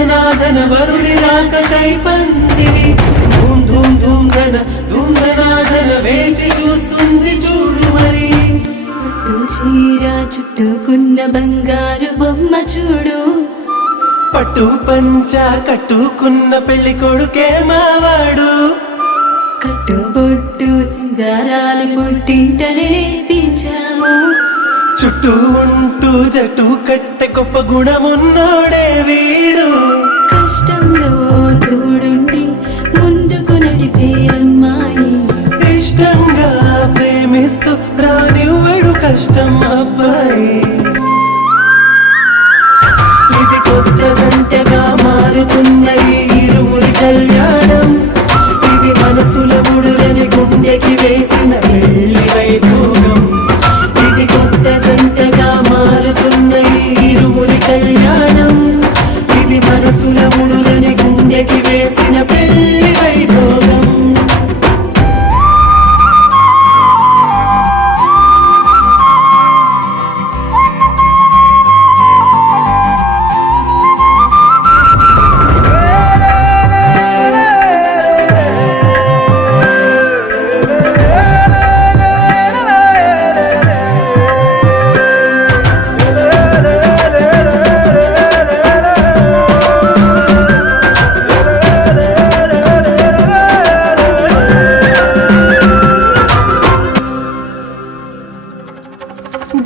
ధనాధన వరుడి రాకకై పందిరి ధూమ్ ధూమ్ ధూమ్ ధన ధూమ్ ధనాధన వేచి చూస్తుంది చూడు మరి. పట్టు చీర చుట్టుకున్న బంగారు బొమ్మ చూడు, పట్టు పంచ కట్టుకున్న పెళ్లి కొడుకే మావాడు. కట్టుబొట్టు సింగారాలు పుట్టింటని నేర్పించాము, చుట్టూ ఉంటూ జట్టు కట్టె గొప్ప గుణమున్నోడే వీడు. కష్టంలో తోడుండి ముందుకు నడిపే అమ్మాయి, ఇష్టంగా ప్రేమిస్తూ రానివ్వడు కష్టం అబ్బాయి. ఇది కొత్త జంటగా మారుతున్న ఈ ఇరువురి కళ్యాణం, ఇది మనసుల ముడులని గుండెకి వేసిన పెళ్లి వైభోగం. ఇది కొత్త జంటగా మారుతున్న ఈ ఇరువురి కళ్యాణం, ఇది మనసుల ముడులని గుండెకి వేసిన పెళ్లి వైభోగం.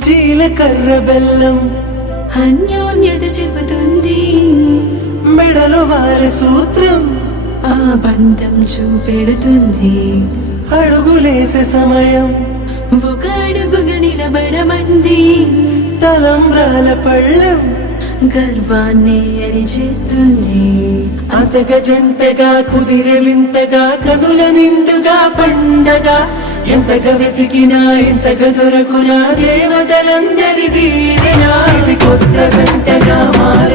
జీలకర్ర బెల్లం అన్యోన్యత చెబుతుంది, మెడలో వారి సూత్రం ఆ బంధం చూపెడుతుంది. అడుగులేసే సమయం ఒక అడుగుగా నిలబడమంది, తలంబ్రాల పళ్ళం గర్వాన్ని అణిచేస్తుంది. అతగ జంటగా కుదిరే వింతగా కనుల నిండుగా పండగ. ఎంతగా వెతికినా ఎంతగా దొరకునా దేవతలందరి దీవెన. ఇది కొత్త జంటగా మారు